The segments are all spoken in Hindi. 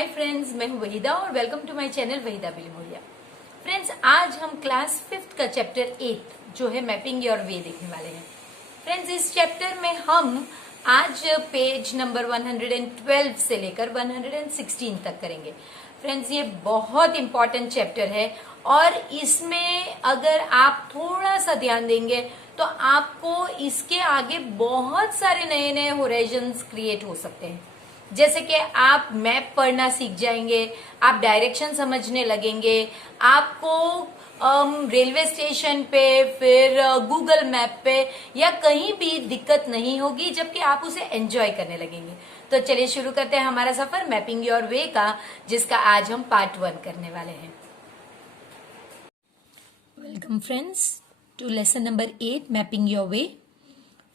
हाय फ्रेंड्स, मैं हूं वहीदा और welcome to my channel Waheeda Bilimoria. Friends, आज हम क्लास 5th का चैप्टर 8 जो है मैपिंग योर वे देखने वाले हैं। फ्रेंड्स, इस चैप्टर में हम आज पेज नंबर 112 से लेकर 116 तक करेंगे। फ्रेंड्स, ये बहुत इंपॉर्टेंट चैप्टर है और इसमें अगर आप थोड़ा सा ध्यान देंगे तो आपको इसके आगे बहुत सारे नए नए होराइजन्स क्रिएट हो सकते हैं। जैसे कि आप मैप पढ़ना सीख जाएंगे, आप डायरेक्शन समझने लगेंगे, आपको रेलवे स्टेशन पे फिर गूगल मैप पे या कहीं भी दिक्कत नहीं होगी, जबकि आप उसे एंजॉय करने लगेंगे। तो चलिए शुरू करते हैं हमारा सफर मैपिंग योर वे का, जिसका आज हम पार्ट 1 करने वाले हैं। Welcome friends to lesson number 8 mapping your way.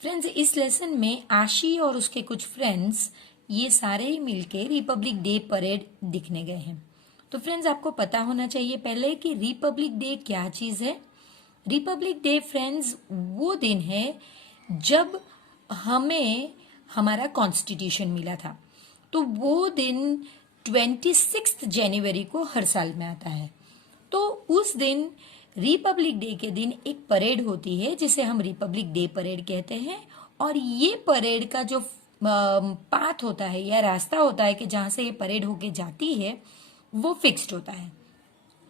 Friends, इस लेसन में आशी और उसके कुछ फ्रेंड्स ये सारे मिलके रिपब्लिक डे परेड दिखने गए हैं। तो फ्रेंड्स, आपको पता होना चाहिए पहले कि रिपब्लिक डे क्या चीज है। रिपब्लिक डे फ्रेंड्स वो दिन है जब हमें हमारा कॉन्स्टिट्यूशन मिला था। तो वो दिन 26 जनवरी को हर साल में आता है। तो उस दिन रिपब्लिक डे के दिन एक परेड होती है जिसे हम रिपब्लिक डे परेड कहते हैं। और ये परेड का जो पाथ होता है या रास्ता होता है कि जहां से ये परेड होके जाती है वो फिक्स्ड होता है।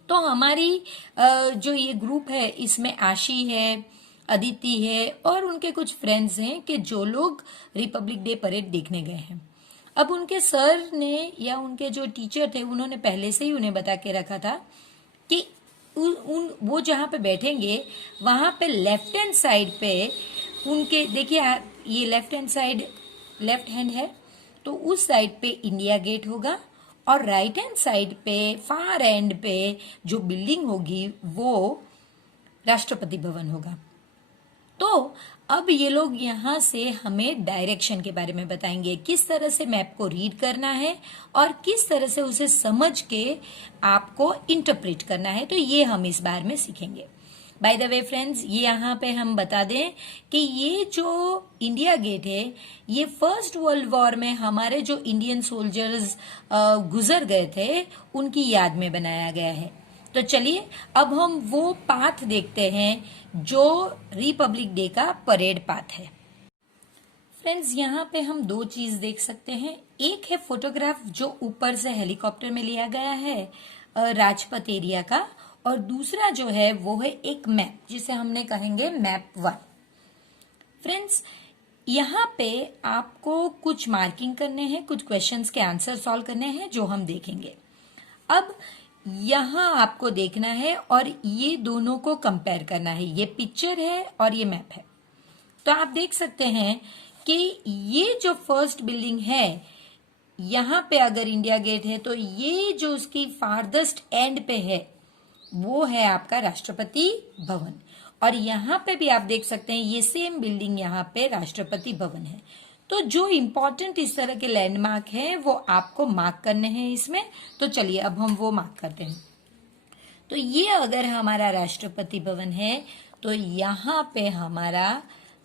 तो हमारी जो ये ग्रुप है इसमें आशी है, अदिति है और उनके कुछ फ्रेंड्स हैं कि जो लोग रिपब्लिक डे परेड देखने गए हैं। अब उनके सर ने या उनके जो टीचर थे उन्होंने पहले से ही उन्हें बता के रखा था कि वो जहां पे बैठेंगे वहां पे लेफ्ट हैंड साइड पे उनके, देखिए ये left hand side left hand है तो उस साइड पे इंडिया गेट होगा और राइट हैंड साइड पे फार एंड पे जो बिल्डिंग होगी वो राष्ट्रपति भवन होगा। तो अब ये लोग यहाँ से हमें डायरेक्शन के बारे में बताएंगे, किस तरह से मैप को रीड करना है और किस तरह से उसे समझ के आपको इंटरप्रेट करना है। तो ये हम इस बार में सीखेंगे। बाय द वे फ्रेंड्स, ये यहाँ पे हम बता दें कि ये जो इंडिया गेट है ये फर्स्ट वर्ल्ड वॉर में हमारे जो इंडियन सोल्जर्स गुजर गए थे उनकी याद में बनाया गया है। तो चलिए अब हम वो पाथ देखते हैं जो रिपब्लिक डे का परेड पाथ है। फ्रेंड्स, यहाँ पे हम दो चीज देख सकते हैं। एक है फोटोग्राफ जो ऊपर से हेलीकॉप्टर में लिया गया है राजपथ एरिया का, और दूसरा जो है वो है एक मैप जिसे हमने कहेंगे मैप 1। फ्रेंड्स, यहाँ पे आपको कुछ मार्किंग करने हैं, कुछ क्वेश्चंस के आंसर सॉल्व करने हैं जो हम देखेंगे। अब यहाँ आपको देखना है और ये दोनों को कंपेयर करना है। ये पिक्चर है और ये मैप है। तो आप देख सकते हैं कि ये जो फर्स्ट बिल्डिंग है यहाँ पे अगर इंडिया गेट है तो ये जो उसकी फारदेस्ट एंड पे है वो है आपका राष्ट्रपति भवन। और यहाँ पे भी आप देख सकते हैं ये सेम बिल्डिंग यहाँ पे राष्ट्रपति भवन है। तो जो इम्पोर्टेंट इस तरह के लैंडमार्क हैं वो आपको मार्क करने हैं इसमें। तो चलिए अब हम वो मार्क करते हैं। तो ये अगर हमारा राष्ट्रपति भवन है तो यहाँ पे हमारा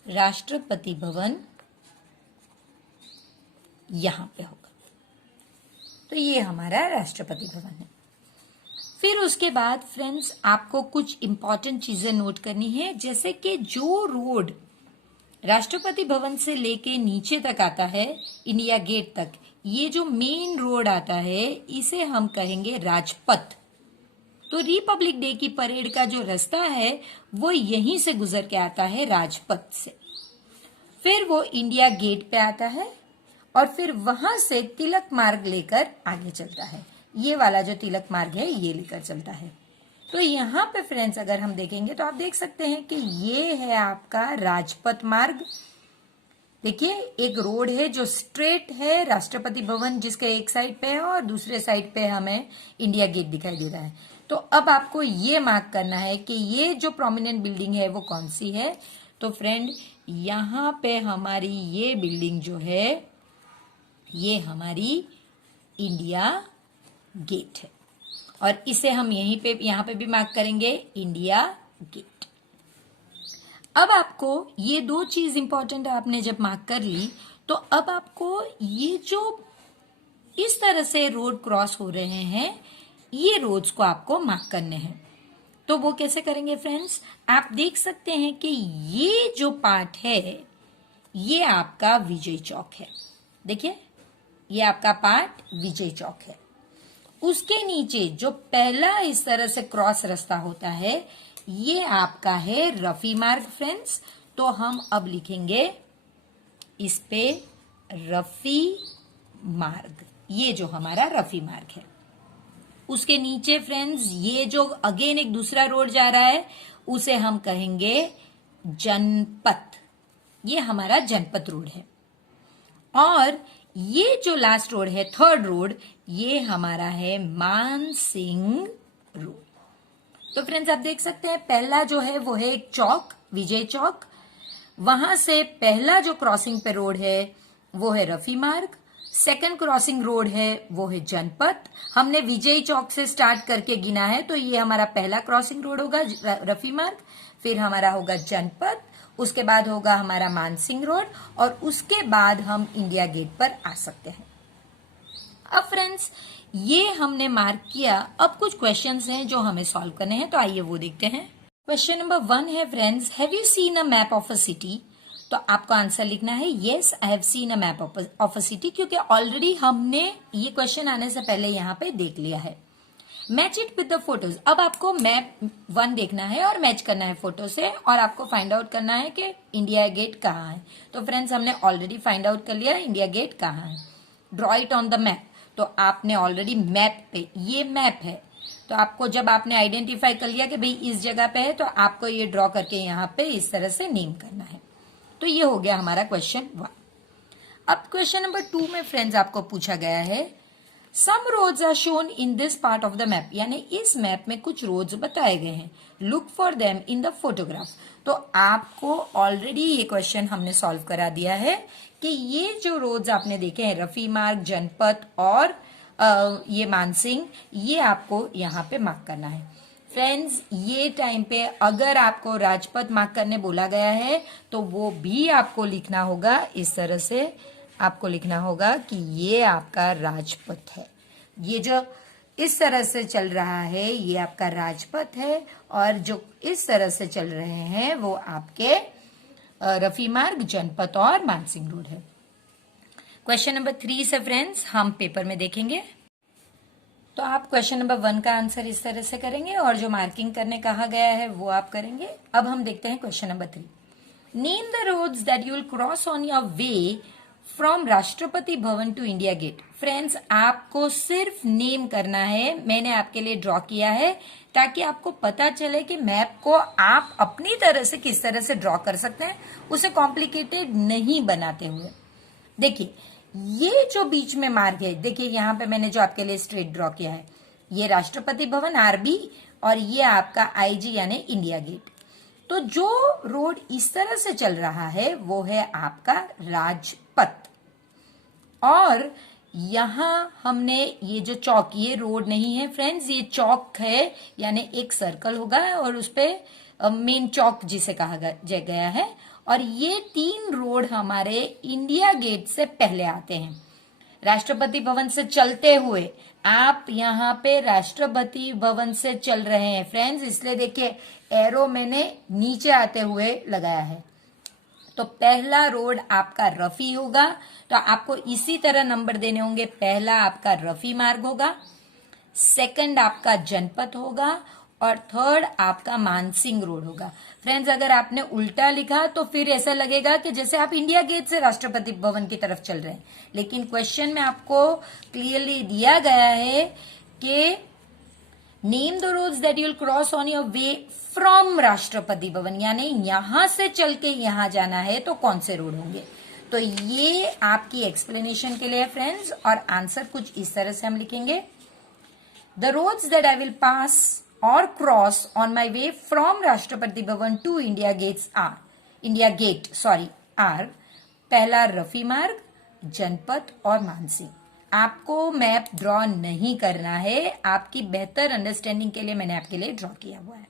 राष्ट्रपति भवन यहाँ पे होगा। तो ये हमारा राष्ट्रपति भवन है। फिर उसके बाद फ्रेंड्स आपको कुछ इंपॉर्टेंट चीजें नोट करनी है, जैसे कि जो रोड राष्ट्रपति भवन से लेके नीचे तक आता है इंडिया गेट तक, ये जो मेन रोड आता है इसे हम कहेंगे राजपथ। तो रिपब्लिक डे की परेड का जो रास्ता है वो यहीं से गुजर के आता है राजपथ से। फिर वो इंडिया गेट पे आता है और फिर वहां से तिलक मार्ग लेकर आगे चलता है। ये वाला जो तिलक मार्ग है ये लेकर चलता है। तो यहाँ पे फ्रेंड्स अगर हम देखेंगे तो आप देख सकते हैं कि ये है आपका राजपथ मार्ग। देखिए एक रोड है जो स्ट्रेट है राष्ट्रपति भवन जिसके एक साइड पे है और दूसरे साइड पे हमें इंडिया गेट दिखाई दे रहा है। तो अब आपको ये मार्क करना है कि ये जो प्रोमिनेंट बिल्डिंग है वो कौन सी है। तो फ्रेंड यहाँ पे हमारी ये बिल्डिंग जो है ये हमारी इंडिया गेट है और इसे हम यहाँ पे भी मार्क करेंगे इंडिया गेट। अब आपको ये दो चीज इंपॉर्टेंट आपने जब मार्क कर ली तो अब आपको ये जो इस तरह से रोड क्रॉस हो रहे हैं, ये रोड्स को आपको मार्क करने हैं। तो वो कैसे करेंगे फ्रेंड्स? आप देख सकते हैं कि ये जो पार्ट है ये आपका विजय चौक है। देखिए, ये आपका पार्ट विजय चौक है। उसके नीचे जो पहला इस तरह से क्रॉस रास्ता होता है ये आपका है रफी मार्ग फ्रेंड्स। तो हम अब लिखेंगे इस पे रफी मार्ग, ये जो हमारा रफी मार्ग है। उसके नीचे फ्रेंड्स ये जो अगेन एक दूसरा रोड जा रहा है उसे हम कहेंगे जनपथ, ये हमारा जनपथ रोड है। और ये जो लास्ट रोड है थर्ड रोड, ये हमारा है मानसिंह रोड। तो फ्रेंड्स आप देख सकते हैं पहला जो है वो है एक चौक, विजय चौक। वहां से पहला जो क्रॉसिंग पे रोड है वो है रफी मार्ग, सेकंड क्रॉसिंग रोड है वो है जनपथ। हमने विजय चौक से स्टार्ट करके गिना है, तो ये हमारा पहला क्रॉसिंग रोड होगा रफी मार्ग, फिर हमारा होगा जनपथ, उसके बाद होगा हमारा मानसिंह रोड, और उसके बाद हम इंडिया गेट पर आ सकते हैं। अब फ्रेंड्स ये हमने मार्क किया, अब कुछ क्वेश्चंस हैं जो हमें सॉल्व करने हैं, तो आइए वो देखते हैं। क्वेश्चन नंबर 1 है friends, have you seen a map of a city? तो आपको आंसर लिखना है yes I have seen a map of a city, क्योंकि ऑलरेडी हमने ये क्वेश्चन आने से पहले यहाँ पे देख लिया है। Match it with the photos, अब आपको मैप 1 देखना है और मैच करना है फोटो से, और आपको फाइंड आउट करना है कि इंडिया गेट कहाँ है। तो फ्रेंड्स हमने ऑलरेडी फाइंड आउट कर लिया इंडिया गेट कहाँ है। Draw it on the map, तो आपने ऑलरेडी मैप पे, ये मैप है, तो आपको जब आपने आइडेंटिफाई कर लिया कि भाई इस जगह पे है, तो आपको ये ड्रॉ करके यहाँ पे इस तरह से नेम करना है। तो ये हो गया हमारा क्वेश्चन 1। अब क्वेश्चन नंबर 2 में फ्रेंड्स आपको पूछा गया है, some roads are shown in this part of the map, यानी इस मैप में कुछ रोड्स बताए गए हैं, look for them in the photograph. तो आपको ऑलरेडी ये क्वेश्चन हमने सॉल्व करा दिया है कि ये जो रोड्स आपने देखे हैं रफी मार्ग, जनपथ और ये मानसिंह, ये आपको यहाँ पे मार्क करना है। फ्रेंड्स ये टाइम पे अगर आपको राजपथ मार्क करने बोला गया है तो वो भी आपको लिखना होगा इस तरह से, आपको लिखना होगा कि ये आपका राजपथ है, ये जो इस तरह से चल रहा है ये आपका राजपथ है, और जो इस तरह से चल रहे हैं वो आपके रफी मार्ग, जनपथ और मानसिंह रोड है। क्वेश्चन नंबर 3 से फ्रेंड्स हम पेपर में देखेंगे। तो आप क्वेश्चन नंबर 1 का आंसर इस तरह से करेंगे और जो मार्किंग करने कहा गया है वो आप करेंगे। अब हम देखते हैं question number 3। Name the roads that you will cross on your way from Rashtrapati Bhavan to India gate. Friends आपको सिर्फ नेम करना है, मैंने आपके लिए ड्रॉ किया है ताकि आपको पता चले कि मैप को आप अपनी तरह से किस तरह से ड्रॉ कर सकते हैं, उसे कॉम्प्लिकेटेड नहीं बनाते हुए। देखिए ये जो बीच में मार्ग है, देखिए यहाँ पे मैंने जो आपके लिए स्ट्रेट ड्रॉ किया है, ये राष्ट्रपति भवन आरबी और ये आपका आईजी यानी इंडिया गेट। तो जो रोड इस तरह से चल रहा है वो है आपका राजपथ, और यहाँ हमने ये जो चौक, ये रोड नहीं है फ्रेंड्स, ये चौक है, यानी एक सर्कल होगा और उसपे मेन चौक जिसे कहा गया है, और ये 3 रोड हमारे इंडिया गेट से पहले आते हैं। राष्ट्रपति भवन से चलते हुए आप यहाँ पे राष्ट्रपति भवन से चल रहे हैं फ्रेंड्स, इसलिए देखिए एरो मैंने नीचे आते हुए लगाया है। तो पहला रोड आपका रफी होगा, तो आपको इसी तरह नंबर देने होंगे। पहला आपका रफी मार्ग होगा, सेकंड आपका जनपथ होगा, और थर्ड आपका मानसिंह रोड होगा। फ्रेंड्स अगर आपने उल्टा लिखा तो फिर ऐसा लगेगा कि जैसे आप इंडिया गेट से राष्ट्रपति भवन की तरफ चल रहे हैं, लेकिन क्वेश्चन में आपको क्लियरली दिया गया है कि name the roads that you will cross on your way from Rashtrapati Bhavan, यानी यहां से चल के यहां जाना है तो कौन से रोड होंगे। तो ये आपकी एक्सप्लेनेशन के लिए है फ्रेंड्स, और आंसर कुछ इस तरह से हम लिखेंगे, the roads that I will pass or cross on my way from Rashtrapati Bhavan to India Gate are पहला रफी मार्ग, जनपथ और मानसिंह। आपको मैप ड्रॉ नहीं करना है, आपकी बेहतर अंडरस्टैंडिंग के लिए मैंने आपके लिए ड्रॉ किया हुआ है।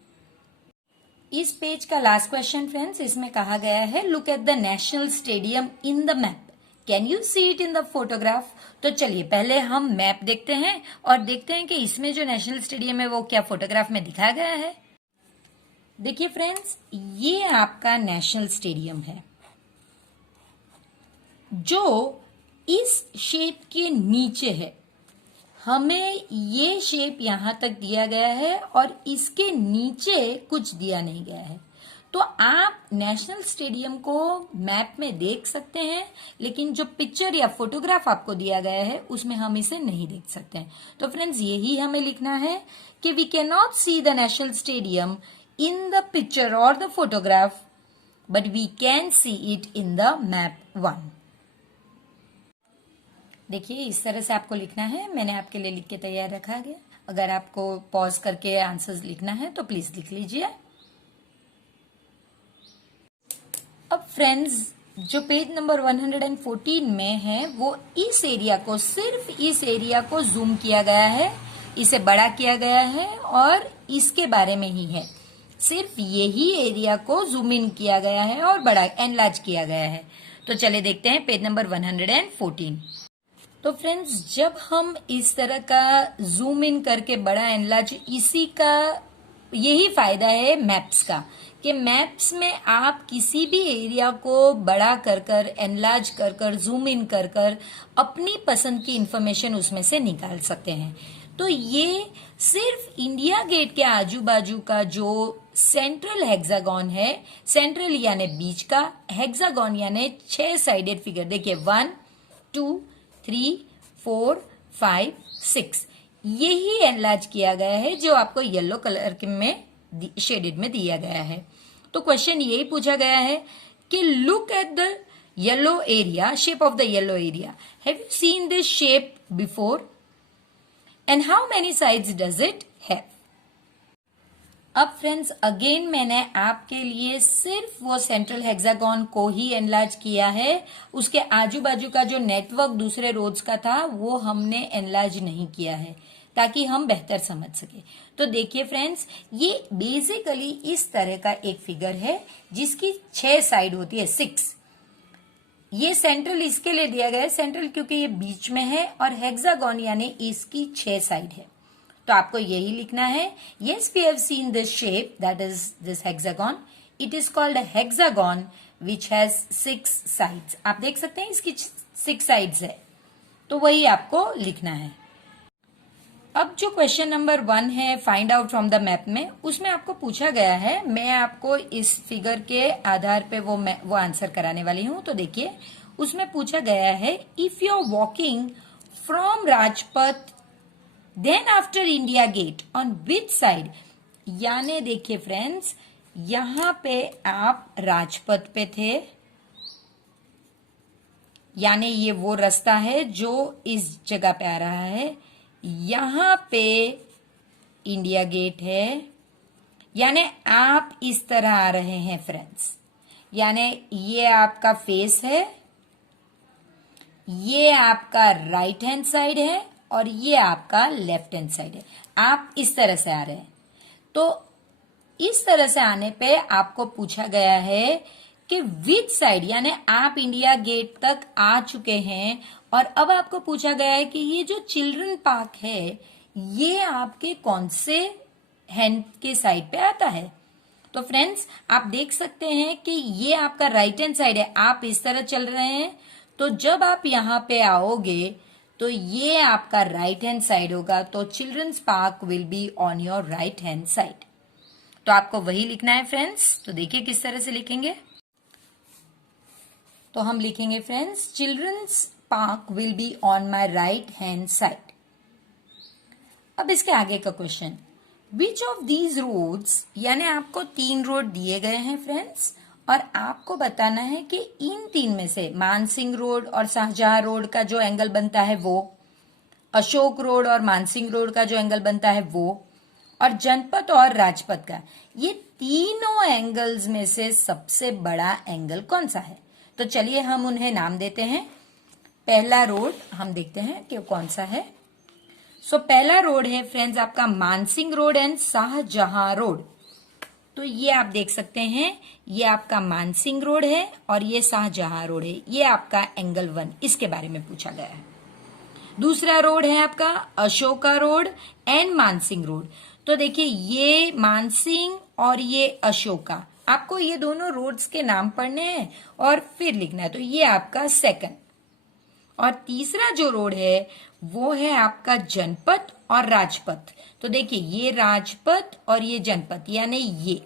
इस पेज का लास्ट क्वेश्चन फ्रेंड्स, इसमें कहा गया है look at the national stadium in the map, can you see it in the photograph? तो चलिए पहले हम मैप देखते हैं और देखते हैं कि इसमें जो नेशनल स्टेडियम है वो क्या फोटोग्राफ में दिखाया गया है। देखिए फ्रेंड्स, ये आपका नेशनल स्टेडियम है जो इस शेप के नीचे है। हमें ये शेप यहां तक दिया गया है और इसके नीचे कुछ दिया नहीं गया है। तो आप नेशनल स्टेडियम को मैप में देख सकते हैं, लेकिन जो पिक्चर या फोटोग्राफ आपको दिया गया है उसमें हम इसे नहीं देख सकते हैं। तो फ्रेंड्स, यही हमें लिखना है कि we can not see the national stadium in the picture और the photograph, but we can see it in the map 1। देखिए, इस तरह से आपको लिखना है। मैंने आपके लिए लिख के तैयार रखा गया। अगर आपको पॉज करके आंसर्स लिखना है तो प्लीज लिख लीजिए। अब फ्रेंड्स, जो पेज नंबर 114 में है वो इस एरिया को, सिर्फ इस एरिया को जूम किया गया है, इसे बड़ा किया गया है और इसके बारे में ही है। सिर्फ यही एरिया को जूम इन किया गया है और बड़ा एनलार्ज किया गया है। तो चले देखते हैं पेज नंबर 114। तो फ्रेंड्स, जब हम इस तरह का जूम इन करके बड़ा एनलार्ज, इसी का यही फायदा है मैप्स का, कि मैप्स में आप किसी भी एरिया को बड़ा कर एनलार्ज कर जूम इन कर अपनी पसंद की इंफॉर्मेशन उसमें से निकाल सकते हैं। तो ये सिर्फ इंडिया गेट के आजू बाजू का जो सेंट्रल हेक्सागन है, सेंट्रल यानी बीच का, हेक्सागन यानी 6 साइडेड फिगर, देखिए 1 2 3 4 5 6, यही एनलार्ज किया गया है जो आपको येलो कलर में शेडेड में दिया गया है। तो क्वेश्चन यही पूछा गया है कि look at the yellow area, shape of the yellow area, have you seen this shape before and how many sides does it have? अब फ्रेंड्स, अगेन मैंने आपके लिए सिर्फ वो सेंट्रल हेक्सागन को ही एनलार्ज किया है। उसके आजू बाजू का जो नेटवर्क दूसरे रोड्स का था वो हमने एनलार्ज नहीं किया है, ताकि हम बेहतर समझ सके। तो देखिए फ्रेंड्स, ये बेसिकली इस तरह का एक फिगर है जिसकी 6 साइड होती है, 6। ये सेंट्रल इसके लिए दिया गया है, सेंट्रल क्योंकि ये बीच में है, और हेक्सागन यानी इसकी 6 साइड है। तो आपको यही लिखना है, yes we have seen this shape, that is this hexagon, it is called a hexagon which has 6 sides। आप देख सकते हैं इसकी 6 sides है, तो वही आपको लिखना है। अब जो क्वेश्चन नंबर 1 है find out from the map में, उसमें आपको पूछा गया है, मैं आपको इस फिगर के आधार पे वो आंसर कराने वाली हूं। तो देखिए, उसमें पूछा गया है if you are walking from Rajpath then after India gate on which side, यानी देखिए फ्रेंड्स, यहां पे आप राजपथ पे थे, यानी ये वो रास्ता है जो इस जगह पे आ रहा है, यहां पे इंडिया गेट है, यानी आप इस तरह आ रहे हैं फ्रेंड्स, यानी ये आपका फेस है, ये आपका राइट हैंड साइड है और ये आपका लेफ्ट हैंड साइड है। आप इस तरह से आ रहे हैं। तो इस तरह से आने पे आपको पूछा गया है कि विच साइड, यानी आप इंडिया गेट तक आ चुके हैं, और अब आपको पूछा गया है कि ये जो चिल्ड्रन पार्क है ये आपके कौन से हैंड के साइड पे आता है। तो फ्रेंड्स, आप देख सकते हैं कि ये आपका राइट हैंड साइड है, आप इस तरह चल रहे हैं, तो जब आप यहां पे आओगे तो ये आपका राइट हैंड साइड होगा, तो children's park will be on your right hand side. तो आपको वही लिखना है फ्रेंड्स। तो देखिए किस तरह से लिखेंगे। तो हम लिखेंगे friends, children's park will be on my right hand side. अब इसके आगे का question, which of these roads, यानी आपको 3 रोड दिए गए हैं फ्रेंड्स, और आपको बताना है कि इन 3 में से मानसिंह रोड और शाहजहां रोड का जो एंगल बनता है वो, अशोक रोड और मानसिंह रोड का जो एंगल बनता है वो, और जनपथ और राजपथ का, ये तीनों एंगल्स में से सबसे बड़ा एंगल कौन सा है। तो चलिए हम उन्हें नाम देते हैं। पहला रोड हम देखते हैं कि कौन सा है। सो पहला रोड है फ्रेंड्स आपका Mansingh road and Shahjahan road. तो ये आप देख सकते हैं, ये आपका मानसिंह रोड है और ये शाहजहां रोड है। ये आपका एंगल 1, इसके बारे में पूछा गया है। दूसरा रोड है आपका Ashoka road and Mansingh road. तो देखिए, ये मानसिंह और ये अशोका, आपको ये दोनों रोड्स के नाम पढ़ने हैं और फिर लिखना है। तो ये आपका सेकंड। और तीसरा जो रोड है वो है आपका जनपथ और राजपथ। तो देखिए, ये राजपथ और ये जनपथ, यानी ये।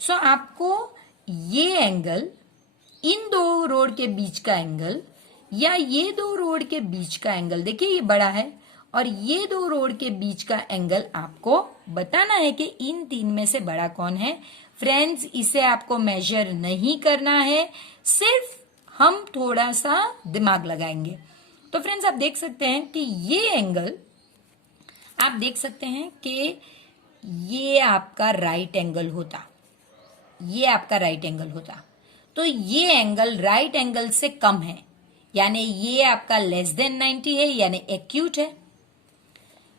सो आपको ये एंगल, इन दो रोड के बीच का एंगल, या ये दो रोड के बीच का एंगल, देखिए ये बड़ा है, और ये दो रोड के बीच का एंगल आपको बताना है कि इन तीन में से बड़ा कौन है। फ्रेंड्स, इसे आपको मेजर नहीं करना है, सिर्फ हम थोड़ा सा दिमाग लगाएंगे। तो फ्रेंड्स, आप देख सकते हैं कि ये एंगल, आप देख सकते हैं कि ये आपका राइट एंगल होता, ये आपका राइट एंगल होता। तो ये एंगल राइट एंगल से कम है, यानी ये आपका लेस देन 90 है, यानी एक्यूट है।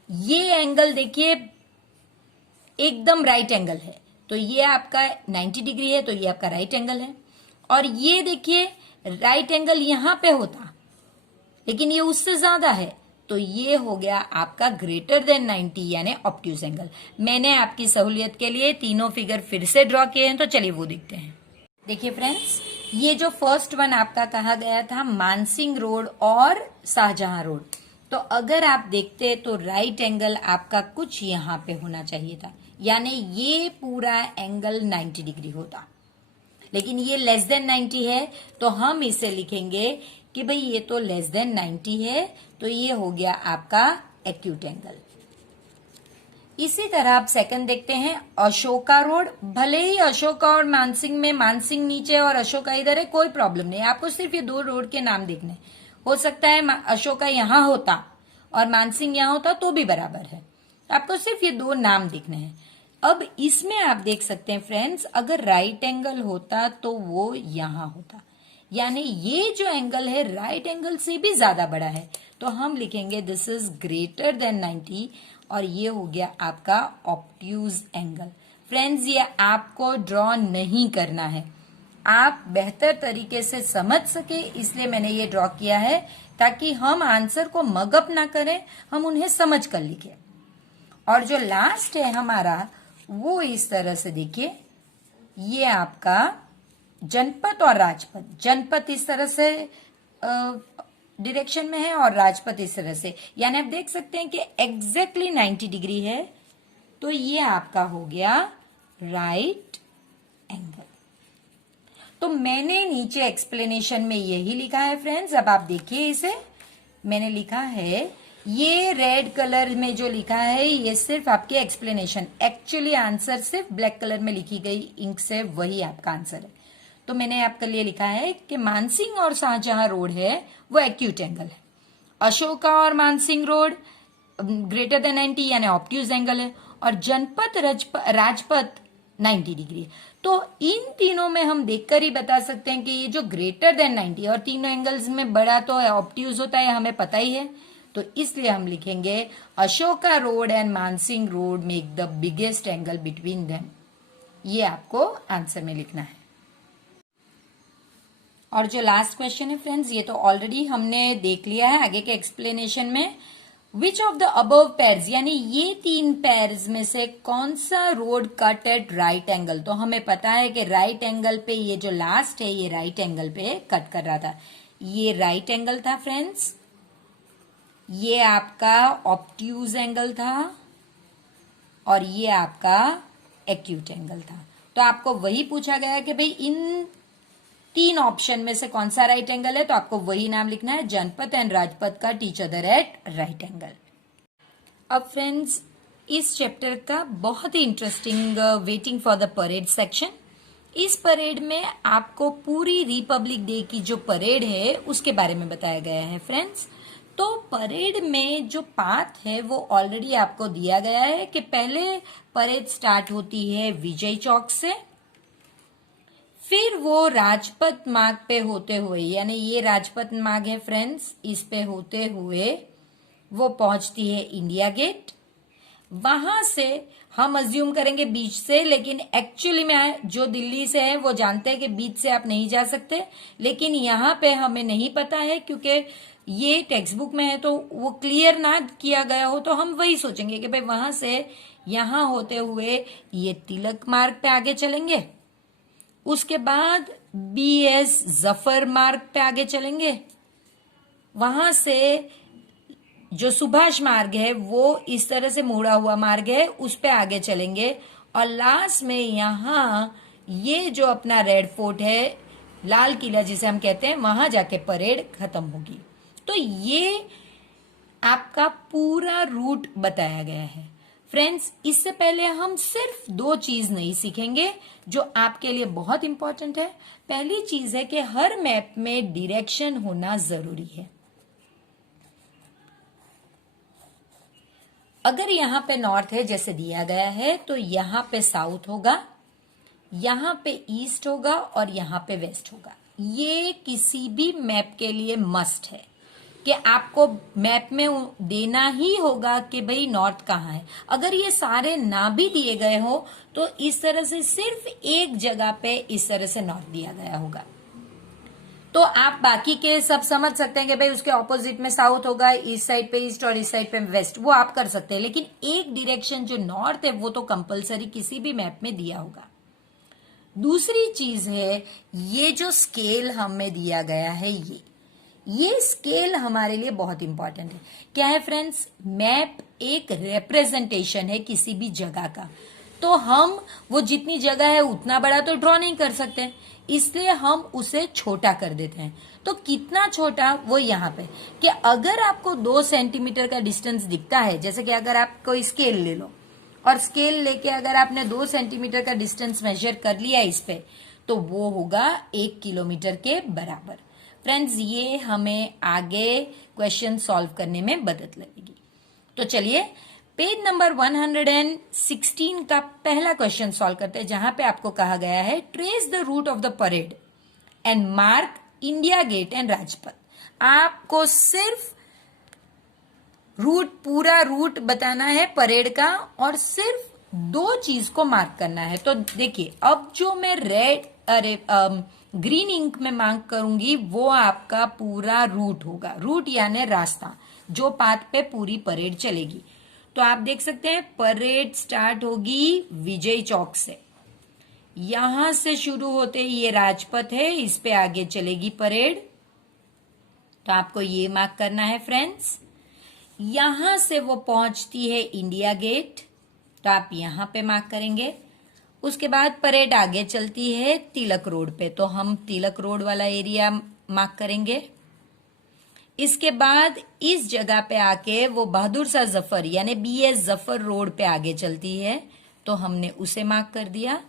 ये एंगल देखिए एकदम राइट एंगल है, तो ये आपका 90 डिग्री है, तो ये आपका राइट एंगल है। और ये देखिए राइट एंगल यहां पे होता, लेकिन ये उससे ज्यादा है, तो ये हो गया आपका ग्रेटर देन 90, यानी ऑब्ट्यूज एंगल। मैंने आपकी सहूलियत के लिए तीनों फिगर फिर से ड्रॉ किए हैं, तो चलिए वो देखते हैं। देखिए फ्रेंड्स, ये जो फर्स्ट वन आपका कहा गया था मानसिंह रोड और शाहजहां रोड, तो अगर आप देखते तो राइट एंगल आपका कुछ यहां पे होना चाहिए था, यानी ये पूरा एंगल 90 डिग्री होता, लेकिन ये लेस देन 90 है, तो हम इसे लिखेंगे कि भाई ये तो लेस देन 90 है, तो ये हो गया आपका एक्यूट एंगल। इसी तरह आप सेकंड देखते हैं अशोका रोड। भले ही अशोका और मानसिंह में मानसिंह नीचे और अशोका इधर है, कोई प्रॉब्लम नहीं, आपको सिर्फ ये दो रोड के नाम देखने। हो सकता है अशोका यहां होता और मानसिंह यहां होता तो भी बराबर है, आपको सिर्फ ये दो नाम देखने हैं। अब इसमें आप देख सकते हैं फ्रेंड्स, अगर राइट एंगल होता तो वो यहां होता, यानी ये जो एंगल है राइट एंगल से भी ज्यादा बड़ा है, तो हम लिखेंगे दिस इज ग्रेटर देन 90, और ये हो गया आपका ऑब्ट्यूज एंगल। फ्रेंड्स, ये आपको ड्रॉ नहीं करना है, आप बेहतर तरीके से समझ सके इसलिए मैंने ये ड्रॉ किया है, ताकि हम आंसर को मगअप ना करें, हम उन्हें समझ कर लिखें। और जो लास्ट है हमारा, वो इस तरह से देखिए, ये आपका जनपथ और राजपथ। जनपथ इस तरह से डायरेक्शन में है और राजपथ इस तरह से, यानी आप देख सकते हैं कि एग्जैक्टली 90 डिग्री है, तो ये आपका हो गया राइट एंगल। तो मैंने नीचे एक्सप्लेनेशन में यही लिखा है फ्रेंड्स, अब आप देखिए इसे, मैंने लिखा है, ये रेड कलर में जो लिखा है ये सिर्फ आपके एक्सप्लेनेशन, एक्चुअली आंसर सिर्फ ब्लैक कलर में लिखी गई इंक से वही आपका आंसर है। तो मैंने आपके लिए लिखा है कि मानसिंह और शाहजहां रोड है वो एक्यूट एंगल है, अशोका और मानसिंह रोड ग्रेटर देन 90 यानी ऑब्ट्यूज एंगल है, और जनपथ राजपथ 90 डिग्री है। तो इन तीनों में हम देखकर ही बता सकते हैं कि ये जो ग्रेटर देन 90 और तीनों एंगल्स में बड़ा तो ऑब्ट्यूज होता है, हमें पता ही है, तो इसलिए हम लिखेंगे Ashoka road and Mansingh road make the biggest angle between them. ये आपको आंसर में लिखना है। और जो लास्ट क्वेश्चन है फ्रेंड्स, ये तो ऑलरेडी हमने देख लिया है आगे के एक्सप्लेनेशन में। Which of the above pairs, यानी ये तीन पेयर्स में से कौन सा road cut at right angle. तो हमें पता है कि राइट एंगल पे ये जो लास्ट है ये राइट एंगल पे कट कर रहा था, ये राइट एंगल था फ्रेंड्स, ये आपका ऑब्ट्यूज एंगल था और ये आपका एक्यूट एंगल था। तो आपको वही पूछा गया कि भाई इन तीन ऑप्शन में से कौन सा राइट एंगल है, तो आपको वही नाम लिखना है, जनपथ एंड राजपथ का each other at right angle. अब फ्रेंड्स, इस चैप्टर का बहुत ही interesting waiting for the parade section. इस परेड में आपको पूरी रिपब्लिक डे की जो परेड है उसके बारे में बताया गया है फ्रेंड्स। तो परेड में जो पाथ है वो ऑलरेडी आपको दिया गया है कि पहले परेड स्टार्ट होती है विजय चौक से, फिर वो राजपथ मार्ग पे होते हुए, यानी ये राजपथ मार्ग है फ्रेंड्स, इस पे होते हुए वो पहुंचती है इंडिया गेट। वहां से हम अज्यूम करेंगे बीच से, लेकिन एक्चुअली में जो दिल्ली से है वो जानते हैं कि बीच से आप नहीं जा सकते, लेकिन यहाँ पे हमें नहीं पता है क्योंकि ये टेक्स्ट बुक में है, तो वो क्लियर ना किया गया हो तो हम वही सोचेंगे कि भाई वहां से यहां होते हुए ये तिलक मार्ग पे आगे चलेंगे, उसके बाद BS जफर मार्ग पे आगे चलेंगे, वहां से जो सुभाष मार्ग है वो इस तरह से मुड़ा हुआ मार्ग है, उस पे आगे चलेंगे, और लास्ट में यहाँ ये जो अपना रेड फोर्ट है, लाल किला जिसे हम कहते हैं, वहां जाके परेड खत्म होगी। तो ये आपका पूरा रूट बताया गया है। फ्रेंड्स, इससे पहले हम सिर्फ 2 चीज नहीं सीखेंगे जो आपके लिए बहुत इंपॉर्टेंट है। पहली चीज है कि हर मैप में डायरेक्शन होना जरूरी है। अगर यहाँ पे नॉर्थ है जैसे दिया गया है, तो यहाँ पे साउथ होगा, यहाँ पे ईस्ट होगा और यहाँ पे वेस्ट होगा। ये किसी भी मैप के लिए मस्ट है कि आपको मैप में देना ही होगा कि भाई नॉर्थ कहाँ है। अगर ये सारे ना भी दिए गए हो तो इस तरह से सिर्फ एक जगह पे इस तरह से नॉर्थ दिया गया होगा, तो आप बाकी के सब समझ सकते हैं कि भाई उसके ऑपोजिट में साउथ होगा, ईस्ट साइड पे ईस्ट और इस साइड पे वेस्ट, वो आप कर सकते हैं, लेकिन एक डायरेक्शन जो नॉर्थ है वो तो कंपलसरी किसी भी मैप में दिया होगा। दूसरी चीज है, ये जो स्केल हमें दिया गया है, ये स्केल हमारे लिए बहुत इंपॉर्टेंट है। क्या है फ्रेंड्स? मैप एक रिप्रेजेंटेशन है किसी भी जगह का, तो हम वो जितनी जगह है उतना बड़ा तो ड्रॉ नहीं कर सकते, इसलिए हम उसे छोटा कर देते हैं। तो कितना छोटा, वो यहाँ पे कि अगर आपको 2 सेंटीमीटर का डिस्टेंस दिखता है, जैसे कि अगर आप कोई स्केल ले लो और स्केल लेके अगर आपने 2 सेंटीमीटर का डिस्टेंस मेजर कर लिया इस पे, तो वो होगा 1 किलोमीटर के बराबर। फ्रेंड्स, ये हमें आगे क्वेश्चन सॉल्व करने में मदद लगेगी। तो चलिए पेज नंबर 116 का पहला क्वेश्चन सॉल्व करते हैं, जहां पे आपको कहा गया है trace the route of the parade and mark India gate and Rajpath. आपको सिर्फ पूरा रूट बताना है परेड का और सिर्फ 2 चीज को मार्क करना है। तो देखिए, अब जो मैं ग्रीन इंक में मार्क करूंगी वो आपका पूरा रूट होगा, रूट यानी रास्ता, जो पाथ पे पूरी परेड चलेगी। तो आप देख सकते हैं परेड स्टार्ट होगी विजय चौक से, यहां से शुरू होते ही ये राजपथ है, इस पे आगे चलेगी परेड। तो आपको ये मार्क करना है फ्रेंड्स। यहां से वो पहुंचती है इंडिया गेट, तो आप यहां पे मार्क करेंगे। उसके बाद परेड आगे चलती है तिलक रोड पे, तो हम तिलक रोड वाला एरिया मार्क करेंगे। इसके बाद इस जगह पे आके वो बहादुर शाह जफर यानी BS जफर रोड पे आगे चलती है, तो हमने उसे मार्क कर दिया।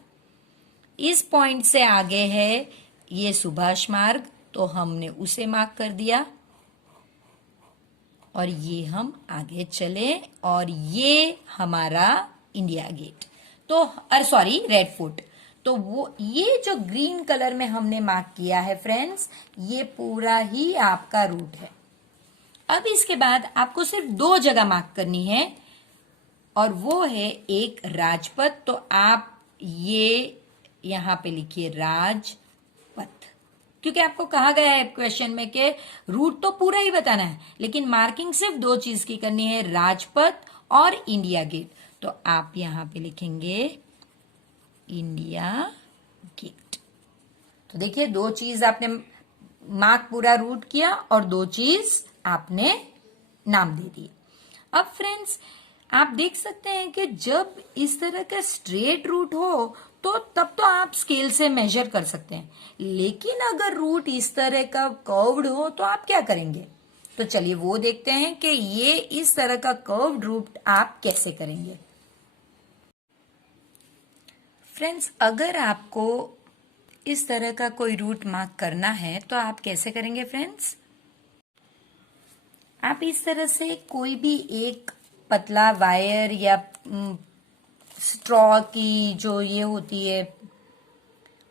इस पॉइंट से आगे है ये सुभाष मार्ग, तो हमने उसे मार्क कर दिया, और ये हम आगे चले और ये हमारा इंडिया गेट, तो रेड फोर्ट। तो वो ये जो ग्रीन कलर में हमने मार्क किया है फ्रेंड्स, ये पूरा ही आपका रूट है। अब इसके बाद आपको सिर्फ 2 जगह मार्क करनी है, और वो है एक राजपथ, तो आप ये यहां पे लिखिए राजपथ, क्योंकि आपको कहा गया है क्वेश्चन में कि रूट तो पूरा ही बताना है, लेकिन मार्किंग सिर्फ 2 चीज की करनी है, राजपथ और इंडिया गेट। तो आप यहां पे लिखेंगे इंडिया गेट। तो देखिए, 2 चीज आपने मार्क पूरा रूट किया और 2 चीज आपने नाम दे दिए। अब फ्रेंड्स, आप देख सकते हैं कि जब इस तरह का स्ट्रेट रूट हो तो तब तो आप स्केल से मेजर कर सकते हैं, लेकिन अगर रूट इस तरह का कर्व्ड हो तो आप क्या करेंगे? तो चलिए वो देखते हैं कि ये इस तरह का कर्व्ड रूट आप कैसे करेंगे। फ्रेंड्स, अगर आपको इस तरह का कोई रूट मार्क करना है तो आप कैसे करेंगे फ्रेंड्स? आप इस तरह से कोई भी एक पतला वायर या स्ट्रॉ की जो ये होती है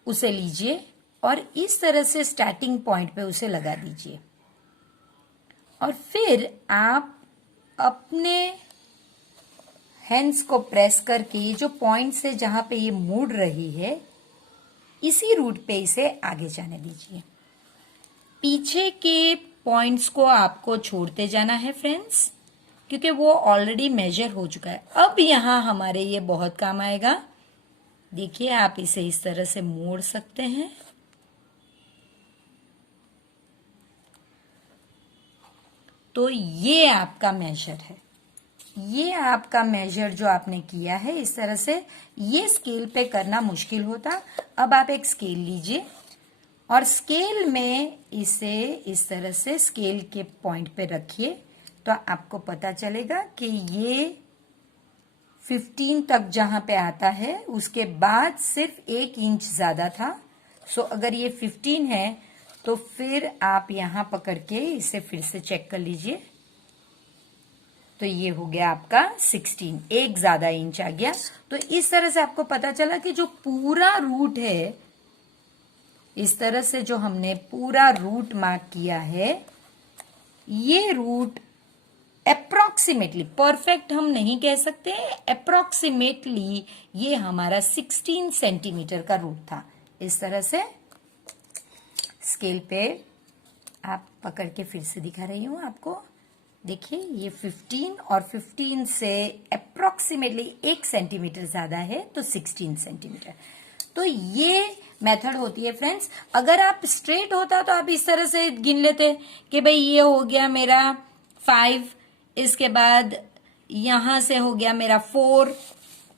उसे लीजिए और इस तरह से स्टार्टिंग पॉइंट पे उसे लगा दीजिए, और फिर आप अपने हैंड्स को प्रेस करके ये जो पॉइंट से जहां पे ये मुड़ रही है इसी रूट पे इसे आगे जाने दीजिए। पीछे के पॉइंट्स को आपको छोड़ते जाना है फ्रेंड्स, क्योंकि वो ऑलरेडी मेजर हो चुका है। अब यहां हमारे ये बहुत काम आएगा। देखिए आप इसे इस तरह से मोड़ सकते हैं। तो ये आपका मेजर है, ये आपका मेजर जो आपने किया है इस तरह से। ये स्केल पे करना मुश्किल होता। अब आप एक स्केल लीजिए और स्केल में इसे इस तरह से स्केल के पॉइंट पे रखिए, तो आपको पता चलेगा कि ये 15 तक जहां पे आता है उसके बाद सिर्फ 1 इंच ज्यादा था। सो अगर ये 15 है तो फिर आप यहां पकड़ के इसे फिर से चेक कर लीजिए। तो ये हो गया आपका 16, 1 ज्यादा इंच आ गया। तो इस तरह से आपको पता चला कि जो पूरा रूट है, इस तरह से जो हमने पूरा रूट मार्क किया है, ये रूट अप्रोक्सीमेटली, परफेक्ट हम नहीं कह सकते, अप्रोक्सीमेटली ये हमारा 16 सेंटीमीटर का रूट था। इस तरह से स्केल पे आप पकड़ के फिर से दिखा रही हूं आपको। देखिए ये 15 और 15 से अप्रोक्सीमेटली 1 सेंटीमीटर ज्यादा है, तो 16 सेंटीमीटर। तो ये मेथड होती है फ्रेंड्स। अगर आप स्ट्रेट होता तो आप इस तरह से गिन लेते कि भाई ये हो गया मेरा 5, इसके बाद यहां से हो गया मेरा 4,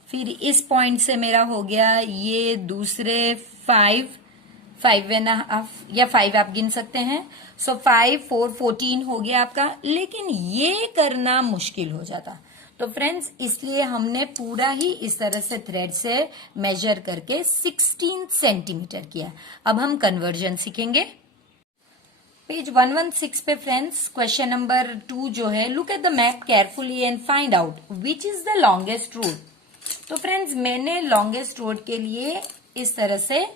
फिर इस पॉइंट से मेरा हो गया ये दूसरे 5.5 या 5 आप गिन सकते हैं। सो 5, 4, 14 हो गया आपका। लेकिन ये करना मुश्किल हो जाता, तो फ्रेंड्स इसलिए हमने पूरा ही इस तरह से थ्रेड से मेजर करके 16 सेंटीमीटर किया। अब हम कन्वर्जन सीखेंगे। पेज 116 पे फ्रेंड्स क्वेश्चन नंबर 2 जो है, look at the map carefully and find out which is the longest road. तो फ्रेंड्स मैंने लॉन्गेस्ट रोड के लिए इस तरह से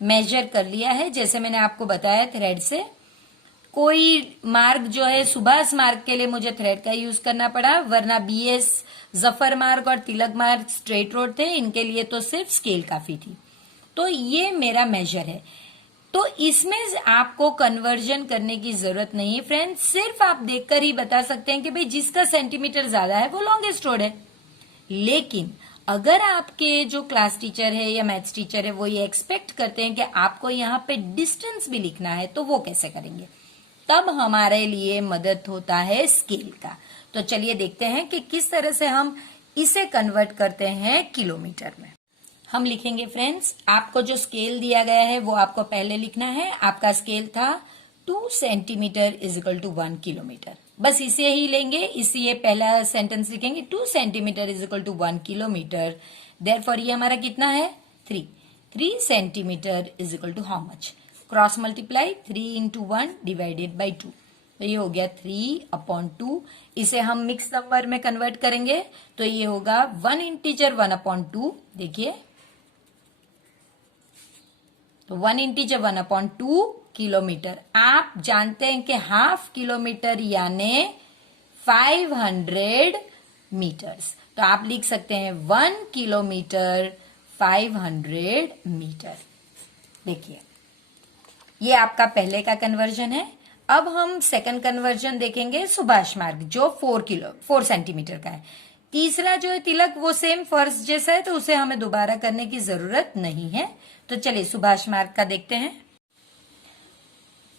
मेजर कर लिया है, जैसे मैंने आपको बताया थ्रेड से। कोई मार्ग जो है, सुभाष मार्ग के लिए मुझे थ्रेड का यूज करना पड़ा, वरना बीएस, जफर मार्ग और तिलक मार्ग स्ट्रेट रोड थे, इनके लिए तो सिर्फ स्केल काफी थी। तो ये मेरा मेजर है। तो इसमें आपको कन्वर्जन करने की जरूरत नहीं है फ्रेंड्स, सिर्फ आप देखकर ही बता सकते हैं कि भाई जिसका सेंटीमीटर ज्यादा है वो लॉन्गेस्ट रोड है। लेकिन अगर आपके जो क्लास टीचर है या मैथ्स टीचर है वो ये एक्सपेक्ट करते हैं कि आपको यहाँ पे डिस्टेंस भी लिखना है, तो वो कैसे करेंगे? तब हमारे लिए मदद होता है स्केल का। तो चलिए देखते हैं कि किस तरह से हम इसे कन्वर्ट करते हैं किलोमीटर में। हम लिखेंगे फ्रेंड्स, आपको जो स्केल दिया गया है वो आपको पहले लिखना है। आपका स्केल था 2 centimetre is equal to 1 kilometre. बस इसे ही लेंगे, इसी ये पहला सेंटेंस लिखेंगे, 2 centimetre is equal to 1 kilometre. Therefore ये हमारा कितना है? 3 centimetre is equal to how much? Cross multiply 3 into 1 divided by 2, तो ये हो गया 3/2। इसे हम मिक्स नंबर में कन्वर्ट करेंगे तो ये होगा 1 इंटीजर 1/2। देखिए तो 1 इंटीजर 1/2 किलोमीटर। आप जानते हैं कि हाफ किलोमीटर यानी 500 मीटर्स। तो आप लिख सकते हैं 1 किलोमीटर 500 मीटर। देखिए ये आपका पहले का कन्वर्जन है। अब हम सेकंड कन्वर्जन देखेंगे, सुभाष मार्ग जो 4 सेंटीमीटर का है। तीसरा जो है तिलक, वो सेम फर्स्ट जैसा है, तो उसे हमें दोबारा करने की जरूरत नहीं है। तो चलिए सुभाष मार्ग का देखते हैं।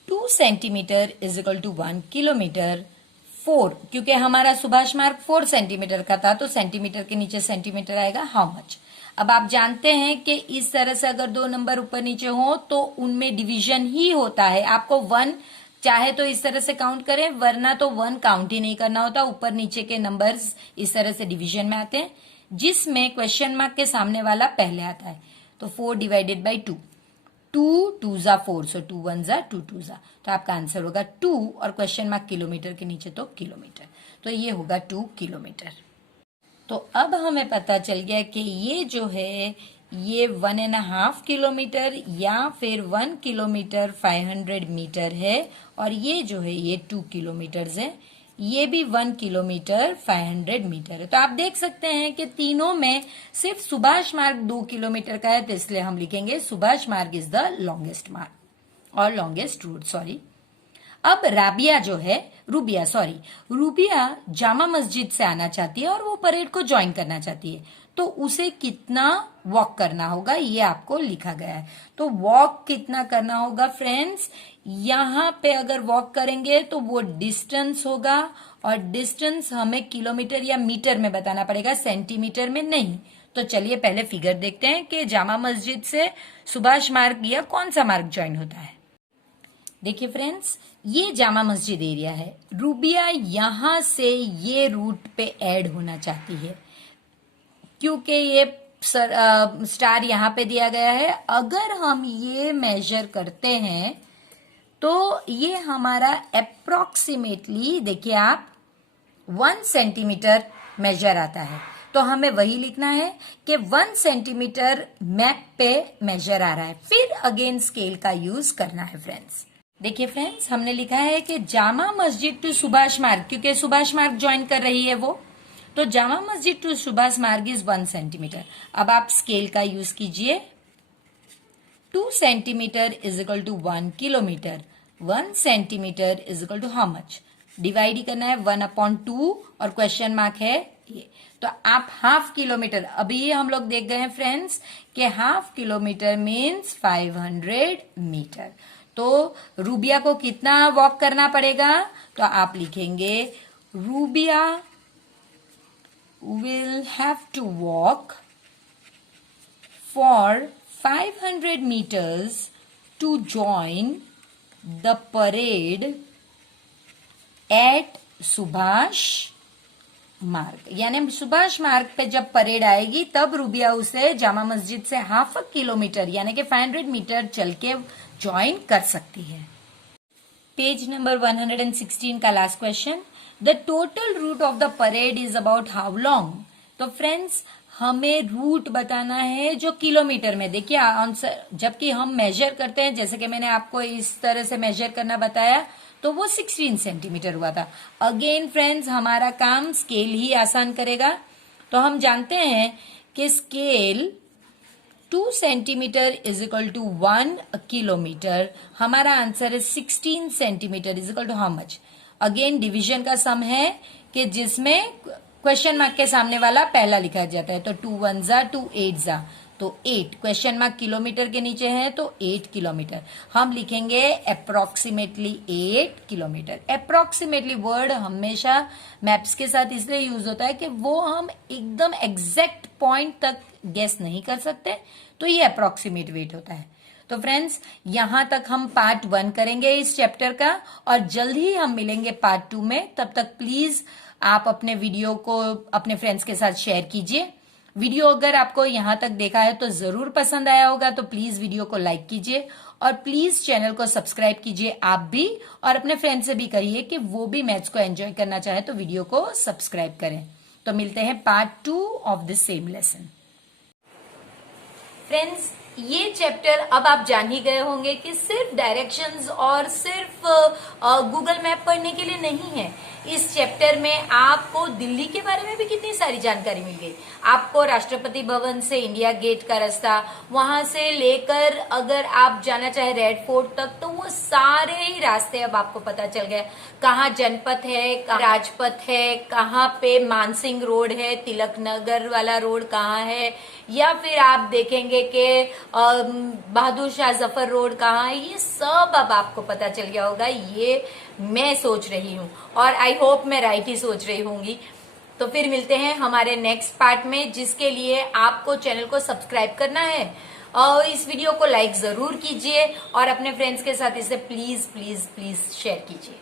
2 centimetre is equal to 1 kilometre. 4, क्योंकि हमारा सुभाष मार्ग 4 सेंटीमीटर का था, तो सेंटीमीटर के नीचे सेंटीमीटर आएगा। How much? अब आप जानते हैं कि इस तरह से अगर 2 नंबर ऊपर नीचे हो तो उनमें डिवीजन ही होता है। आपको 1 चाहे तो इस तरह से काउंट करें, वरना तो 1 काउंट ही नहीं करना होता। ऊपर नीचे के नंबर्स इस तरह से डिवीजन में आते हैं, जिसमें क्वेश्चन मार्क के सामने वाला पहले आता है। तो 4 डिवाइडेड बाई 2, 2 2 जा 4, सो 2 1 जा 2 2 जा, तो आपका आंसर होगा 2 और क्वेश्चन मार्क किलोमीटर के नीचे तो किलोमीटर, तो ये होगा 2 किलोमीटर। तो अब हमें पता चल गया कि ये जो है ये 1.5 किलोमीटर या फिर 1 किलोमीटर 500 मीटर है, और ये जो है ये 2 किलोमीटर है। ये भी 1 किलोमीटर 500 मीटर है। तो आप देख सकते हैं कि तीनों में सिर्फ सुभाष मार्ग 2 किलोमीटर का है, तो इसलिए हम लिखेंगे सुभाष मार्ग इज द लॉन्गेस्ट मार्ग और लॉन्गेस्ट रूट। सॉरी। अब रूबिया जामा मस्जिद से आना चाहती है और वो परेड को ज्वाइन करना चाहती है, तो उसे कितना वॉक करना होगा ये आपको लिखा गया है। तो वॉक कितना करना होगा फ्रेंड्स, यहाँ पे अगर वॉक करेंगे तो वो डिस्टेंस होगा, और डिस्टेंस हमें किलोमीटर या मीटर में बताना पड़ेगा, सेंटीमीटर में नहीं। तो चलिए पहले फिगर देखते हैं कि जामा मस्जिद से सुभाष मार्ग या कौन सा मार्ग ज्वाइन होता है। देखिए फ्रेंड्स, ये जामा मस्जिद एरिया है। रूबिया यहां से ये रूट पे ऐड होना चाहती है, क्योंकि ये स्टार यहाँ पे दिया गया है। अगर हम ये मेजर करते हैं तो ये हमारा अप्रोक्सीमेटली, देखिए आप, 1 सेंटीमीटर मेजर आता है। तो हमें वही लिखना है कि 1 सेंटीमीटर मैप पे मेजर आ रहा है, फिर अगेन स्केल का यूज करना है फ्रेंड्स। देखिए फ्रेंड्स, हमने लिखा है कि जामा मस्जिद टू सुभाष मार्ग, क्योंकि सुभाष मार्ग ज्वाइन कर रही है वो, तो जामा मस्जिद टू सुभाष मार्ग इज 1 सेंटीमीटर। अब आप स्केल का यूज कीजिए। 2 centimetre is equal to 1 kilometre. 1 centimetre is equal to how much, divide ही करना है 1/2 और क्वेश्चन मार्क है ये। तो आप हाफ किलोमीटर, अभी हम लोग देख गए हैं फ्रेंड्स कि हाफ किलोमीटर मीन्स 500 मीटर। तो रूबिया को कितना वॉक करना पड़ेगा, तो आप लिखेंगे rubia will have to walk for 500 meters to join the parade at Subhash मार्ग। यानी सुभाष मार्ग पे जब परेड आएगी तब रूबिया उसे जामा मस्जिद से हाफ किलोमीटर यानी कि 500 मीटर चल के ज्वाइन कर सकती है। पेज नंबर 116 का last question, the total route of the parade is about how long. तो फ्रेंड्स, हमें रूट बताना है जो किलोमीटर में। देखिए आंसर, जबकि हम मेजर करते हैं, जैसे कि मैंने आपको इस तरह से मेजर करना बताया, तो वो 16 सेंटीमीटर हुआ था। अगेन फ्रेंड्स, हमारा काम स्केल ही आसान करेगा। तो हम जानते हैं कि scale 2 centimetre is equal to 1 kilometre. हमारा आंसर है 16 centimetre is equal to how much. Again division का सम है कि जिसमें क्वेश्चन मार्क के सामने वाला पहला लिखा जाता है। तो 2 1 जा 2 8 जा, तो 8, क्वेश्चन मार्क किलोमीटर के नीचे है तो 8 किलोमीटर। हम लिखेंगे अप्रोक्सीमेटली 8 किलोमीटर। अप्रोक्सीमेटली वर्ड हमेशा मैप्स के साथ इसलिए यूज होता है कि वो हम एकदम एग्जैक्ट पॉइंट तक गेस नहीं कर सकते, तो ये अप्रोक्सीमेट वेट होता है। तो फ्रेंड्स, यहां तक हम पार्ट 1 करेंगे इस चैप्टर का, और जल्द ही हम मिलेंगे पार्ट 2 में। तब तक प्लीज आप अपने वीडियो को अपने फ्रेंड्स के साथ शेयर कीजिए। वीडियो अगर आपको यहां तक देखा है तो जरूर पसंद आया होगा, तो प्लीज वीडियो को लाइक कीजिए और प्लीज चैनल को सब्सक्राइब कीजिए आप भी, और अपने फ्रेंड से भी कहिए कि वो भी मैथ्स को एंजॉय करना चाहे तो वीडियो को सब्सक्राइब करें। तो मिलते हैं part 2 of this same lesson. Friends, ये चैप्टर अब आप जान ही गए होंगे कि सिर्फ डायरेक्शंस और सिर्फ गूगल मैप पढ़ने के लिए नहीं है। इस चैप्टर में आपको दिल्ली के बारे में भी कितनी सारी जानकारी मिल गई। आपको राष्ट्रपति भवन से इंडिया गेट का रास्ता, वहां से लेकर अगर आप जाना चाहे रेड फोर्ट तक, तो वो सारे ही रास्ते अब आपको पता चल गए। कहाँ जनपथ है, कहाँ राजपथ है, कहाँ पे मानसिंह रोड है, तिलक नगर वाला रोड कहाँ है, या फिर आप देखेंगे कि बहादुर शाह जफर रोड कहाँ है। ये सब अब आपको पता चल गया होगा। ये मैं सोच रही हूँ और आई होप मैं राइट ही सोच रही होंगी। तो फिर मिलते हैं हमारे नेक्स्ट पार्ट में, जिसके लिए आपको चैनल को सब्सक्राइब करना है और इस वीडियो को लाइक जरूर कीजिए और अपने फ्रेंड्स के साथ इसे प्लीज प्लीज प्लीज शेयर कीजिए।